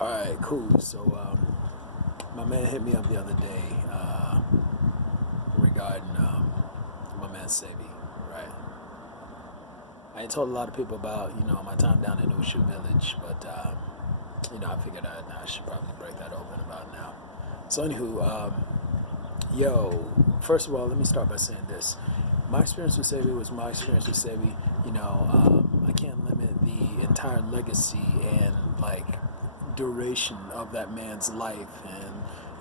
All right, cool. So, my man hit me up the other day regarding my man Sebi, right? I ain't told a lot of people about my time down in Ushu Village, but I figured I should probably break that open about now. So, anywho, first of all, let me start by saying this. My experience with Sebi was my experience with Sebi. I can't limit the entire legacy and duration of that man's life and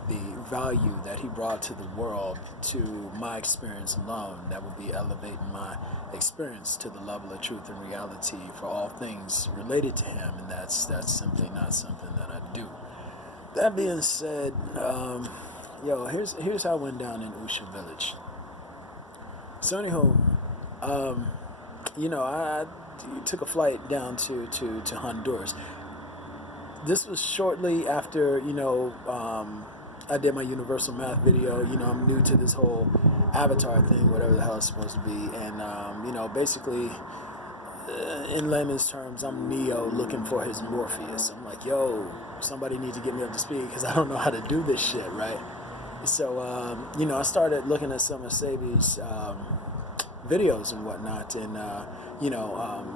the value that he brought to the world to my experience alone. That would be elevating my experience to the level of truth and reality for all things related to him, and that's simply not something that I do. That being said, here's how it went down in Usha Village. So anyhow, I took a flight down to Honduras. This was shortly after, I did my universal math video. I'm new to this whole avatar thing, whatever the hell it's supposed to be. And, basically, in layman's terms, I'm Neo looking for his Morpheus. I'm like, somebody needs to get me up to speed because I don't know how to do this shit, right? So, I started looking at some of Sebi's videos and whatnot, and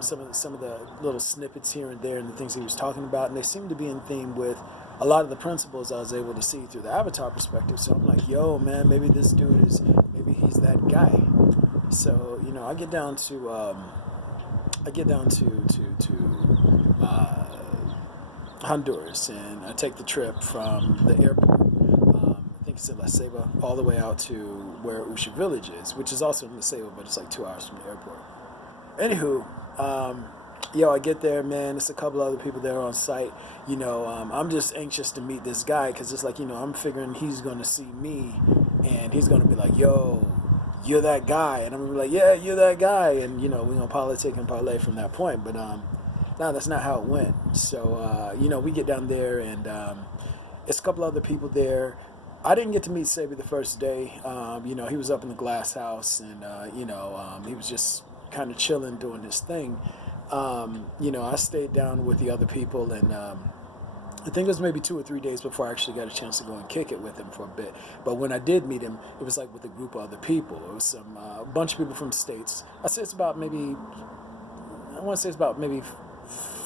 some of the little snippets here and there and the things he was talking about, and they seemed to be in theme with a lot of the principles I was able to see through the avatar perspective. So I'm like, man, maybe this dude maybe he's that guy. So I get down to Honduras, and I take the trip from the airport. I think it's in La Ceiba, all the way out to where Usha Village is, which is also in La Ceiba, but it's like 2 hours from the airport. Anywho, I get there, man. There's a couple other people there on site. I'm just anxious to meet this guy because it's like, I'm figuring he's going to see me and he's going to be like, you're that guy. And I'm going to be like, yeah, you're that guy. And, we're going to politic and parlay from that point. But no, that's not how it went. So, we get down there and it's a couple other people there. I didn't get to meet Sebi the first day. He was up in the glass house and, he was just kind of chilling, doing his thing. I stayed down with the other people, and I think it was maybe 2 or 3 days before I actually got a chance to go and kick it with him for a bit. But when I did meet him, it was like with a group of other people. It was a bunch of people from the States. I want to say it's about maybe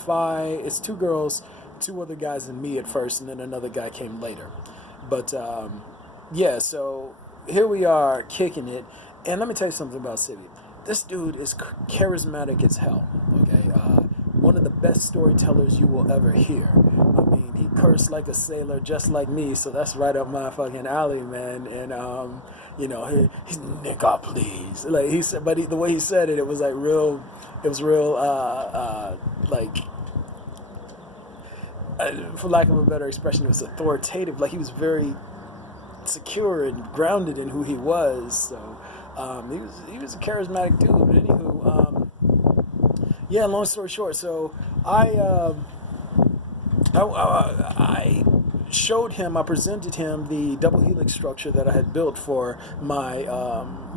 5. It's 2 girls, 2 other guys, and me at first, and then another guy came later. But so here we are kicking it, and let me tell you something about Sebi. This dude is charismatic as hell, okay? One of the best storytellers you will ever hear. I mean, he cursed like a sailor just like me, so that's right up my fucking alley, man. And, he's nigga, please. Like, he said, but the way he said it, it was real, for lack of a better expression, it was authoritative. Like, he was very secure and grounded in who he was, so... he was a charismatic dude. But anywho, long story short, so I showed him, I presented him the double helix structure that I had built for my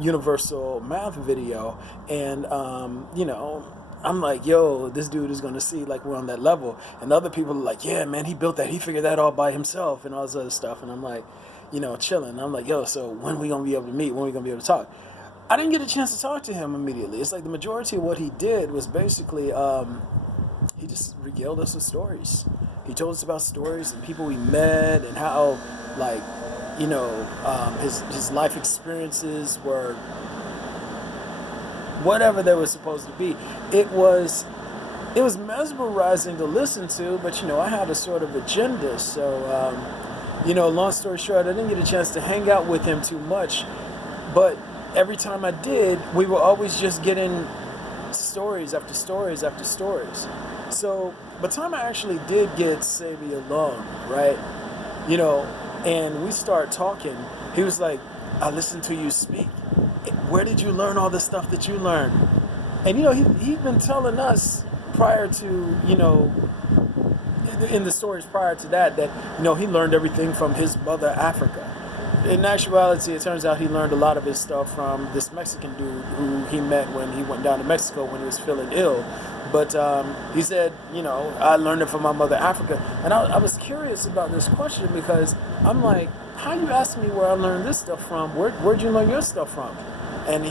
universal math video, and I'm like, this dude is gonna see like we're on that level, and other people are like, yeah, man, he built that, he figured that all by himself, and all this other stuff, and I'm like, chilling. I'm like, so when are we gonna be able to meet? When are we gonna be able to talk? I didn't get a chance to talk to him immediately. It's like the majority of what he did was basically, he just regaled us with stories. He told us about stories and people we met and how, his life experiences were whatever they were supposed to be. It was mesmerizing to listen to, but, I had a sort of agenda. So, long story short, I didn't get a chance to hang out with him too much, but every time I did, we were always just getting stories after stories after stories. So by the time I actually did get Sebi alone, right, and we start talking, he was like, I listened to you speak. Where did you learn all the stuff that you learned? And, he'd been telling us prior to, in the stories prior to that, he learned everything from his mother Africa. in actuality, it turns out he learned a lot of his stuff from this Mexican dude who he met when he went down to Mexico when he was feeling ill. But he said, I learned it from my mother Africa. And I was curious about this question because I'm like, how you asking me where I learned this stuff from? Where'd you learn your stuff from? And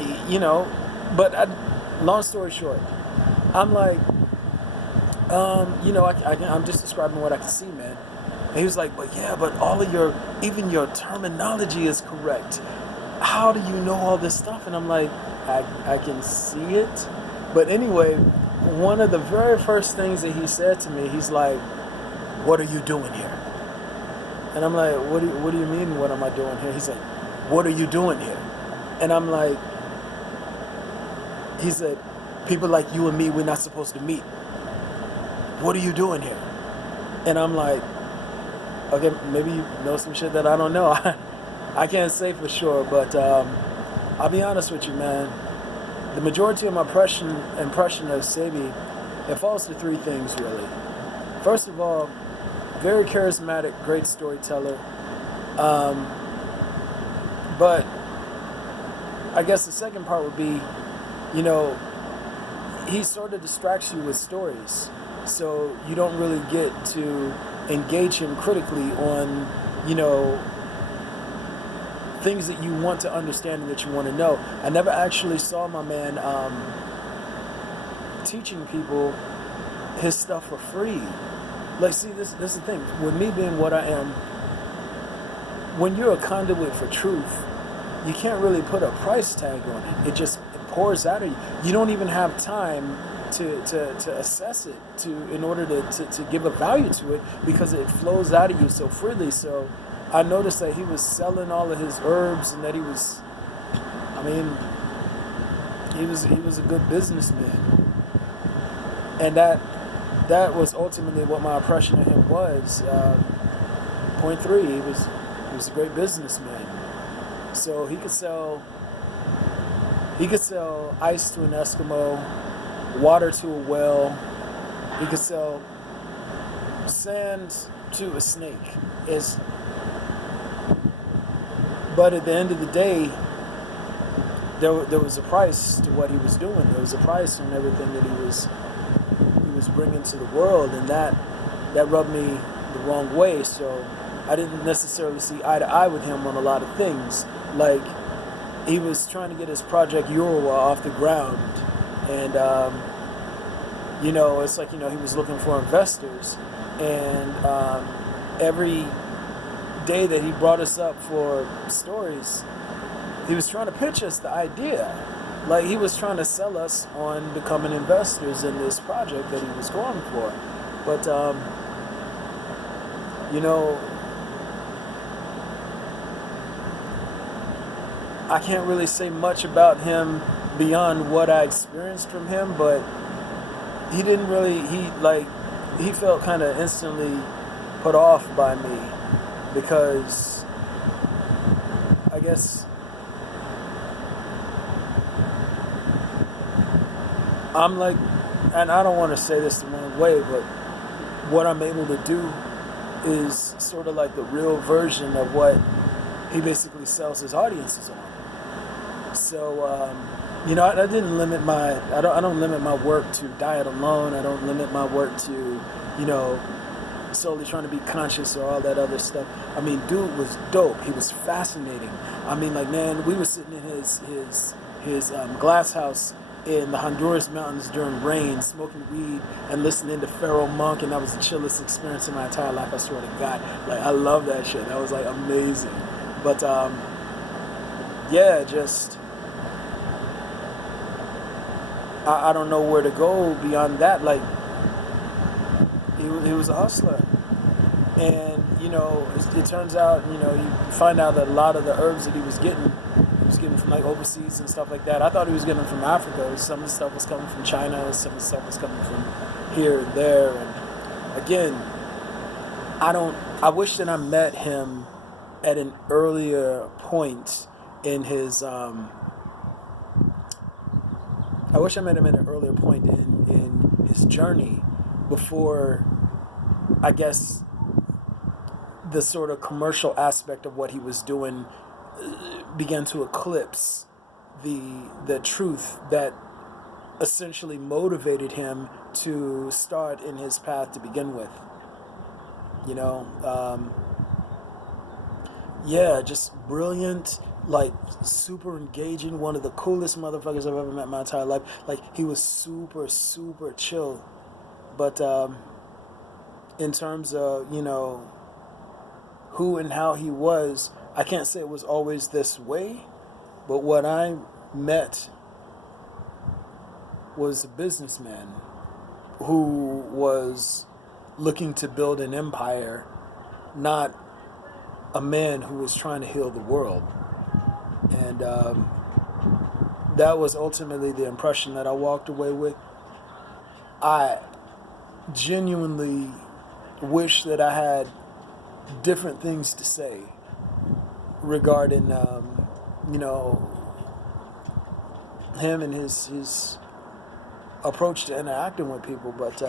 long story short, I'm like, I'm just describing what I can see, man. And he was like, but all of even your terminology is correct. How do you know all this stuff? And I'm like, I can see it. But anyway, one of the very first things that he said to me, he's like, what are you doing here? And I'm like, what do you mean, what am I doing here? He's like, what are you doing here? And I'm like, he said, people like you and me, we're not supposed to meet. What are you doing here? And I'm like, okay, maybe you know some shit that I don't know. I can't say for sure, but I'll be honest with you, man. The majority of my impression of Sebi, it falls to three things, really. First of all, very charismatic, great storyteller. But I guess the second part would be, he sort of distracts you with stories. So you don't really get to engage him critically on, things that you want to understand and that you want to know. I never actually saw my man teaching people his stuff for free. Like, see, this is the thing. With me being what I am, when you're a conduit for truth, you can't really put a price tag on it. It just pours out of you. You don't even have time to assess it in order to give a value to it because it flows out of you so freely. So I noticed that he was selling all of his herbs and that he was a good businessman. And that was ultimately what my impression of him was. Point three, he was a great businessman. So he could sell ice to an Eskimo, water to a well. He could sell sand to a snake. But at the end of the day, there was a price to what he was doing. There was a price on everything that he was bringing to the world, and that rubbed me the wrong way. So I didn't necessarily see eye to eye with him on a lot of things. Like, he was trying to get his project Uruwa off the ground, and it's like, he was looking for investors, and every day that he brought us up for stories, he was trying to pitch us the idea. Like, he was trying to sell us on becoming investors in this project that he was going for. But I can't really say much about him beyond what I experienced from him, but he didn't really, he felt kind of instantly put off by me because I guess I'm like, and I don't want to say this the wrong way, but what I'm able to do is sort of like the real version of what he basically sells his audiences on. So, I didn't limit I don't limit my work to diet alone. I don't limit my work to, solely trying to be conscious or all that other stuff. I mean, dude was dope. He was fascinating. I mean, like, man, we were sitting in his glass house in the Honduras mountains during rain, smoking weed and listening to Pharaoh Monk, and that was the chillest experience in my entire life, I swear to God. Like, I love that shit. That was, like, amazing. But, just... I don't know where to go beyond that. Like, he was a hustler. And, it turns out, you find out that a lot of the herbs that he was getting from, like, overseas and stuff like that. I thought he was getting them from Africa. Some of the stuff was coming from China. Some of the stuff was coming from here and there. And, again, I wish that I met him at an earlier point in his... I wish I met him at an earlier point in his journey before, I guess, the sort of commercial aspect of what he was doing began to eclipse the truth that essentially motivated him to start in his path to begin with. You know, yeah, just brilliant, like super engaging, one of the coolest motherfuckers I've ever met in my entire life. Like he was super, super chill. But in terms of, you know, who and how he was, I can't say it was always this way, but what I met was a businessman who was looking to build an empire, not a man who was trying to heal the world. And that was ultimately the impression that I walked away with. I genuinely wish that I had different things to say regarding, you know, him and his approach to interacting with people. But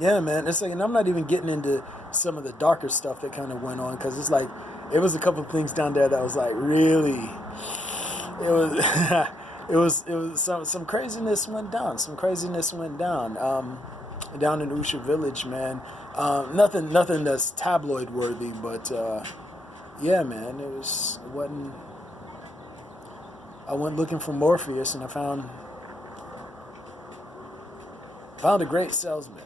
yeah, man, it's like, and I'm not even getting into some of the darker stuff that kind of went on, because it's like it was a couple of things down there that was like really, it was it was some craziness went down. Some craziness went down down in Usha Village, man. Nothing that's tabloid worthy, but yeah, man, it wasn't. I went looking for Morpheus, and I found a great salesman.